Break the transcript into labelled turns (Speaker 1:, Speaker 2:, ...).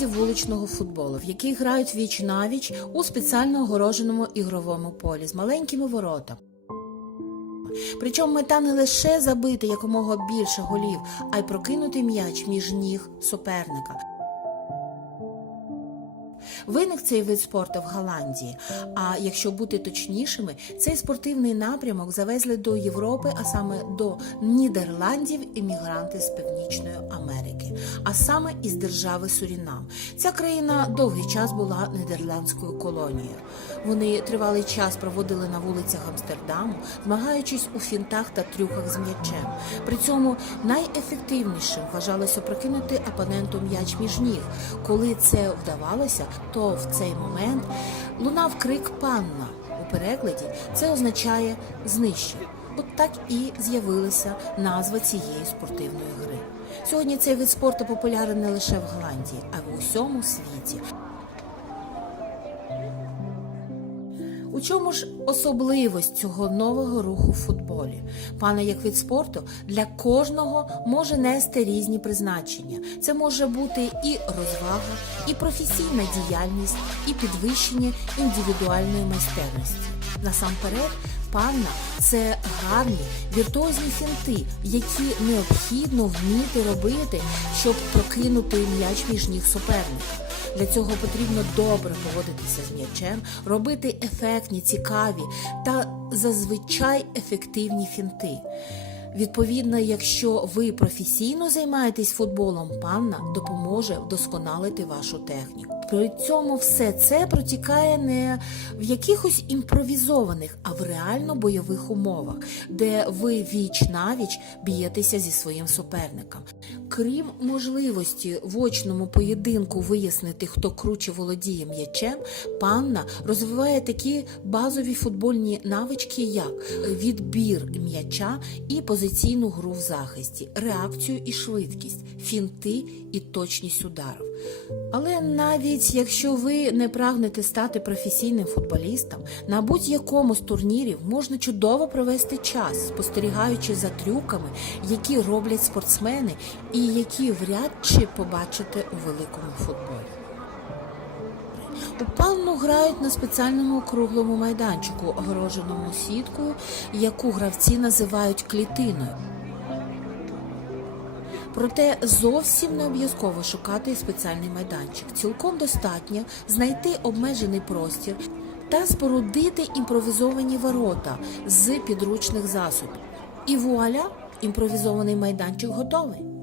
Speaker 1: різновидів вуличного футболу, в який грають віч навіч у спеціально огороженому ігровому полі з маленькими воротами. Причому мета не лише забити якомога більше голів, а й прокинути м'яч між ніг суперника. Виник цей вид спорту в Голландії. А якщо бути точнішими, цей спортивний напрямок завезли до Європи, а саме до Нідерландів, іммігранти з Північної Америки, а саме із держави Сурінам. Ця країна довгий час була нідерландською колонією. Вони тривалий час проводили на вулицях Амстердаму, змагаючись у фінтах та трюках з м'ячем. При цьому найефективнішим вважалося прокинути опоненту м'яч між ніг. Коли це вдавалося, то в цей момент лунав крик панна. У перекладі це означає знищив. От так і з'явилася назва цієї спортивної гри. Сьогодні цей вид спорту популярен не лише в Голландії, а й в усьому світі. У чому ж особливість цього нового руху в футболі? Пане, як від спорту для кожного може нести різні призначення. Це може бути і розвага, і професійна діяльність, і підвищення індивідуальної майстерності. Насамперед, панна це гарні віртуозні фінти, які необхідно вміти робити, щоб прокинути м'яч між ніг суперника. Для цього потрібно добре поводитися з м'ячем, робити ефектні, цікаві та зазвичай ефективні фінти. Відповідно, якщо ви професійно займаєтесь футболом, панна допоможе вдосконалити вашу техніку. При цьому все це протікає не в якихось імпровізованих, а в реально бойових умовах, де ви віч навіч б'єтеся зі своїм суперником. Крім можливості в очному поєдинку вияснити, хто круче володіє м'ячем, панна розвиває такі базові футбольні навички, як відбір м'яча і позиційну гру в захисті, реакцію і швидкість, фінти і точність ударів. Але навіть якщо ви не прагнете стати професійним футболістом, на будь-якому з турнірів можна чудово провести час, спостерігаючи за трюками, які роблять спортсмени, і які вряд чи побачите у великому футболі. У панну грають на спеціальному круглому майданчику, огороженому сіткою, яку гравці називають клітиною. Проте зовсім не обов'язково шукати спеціальний майданчик. Цілком достатньо знайти обмежений простір та спорудити імпровізовані ворота з підручних засобів. І вуаля, імпровізований майданчик готовий.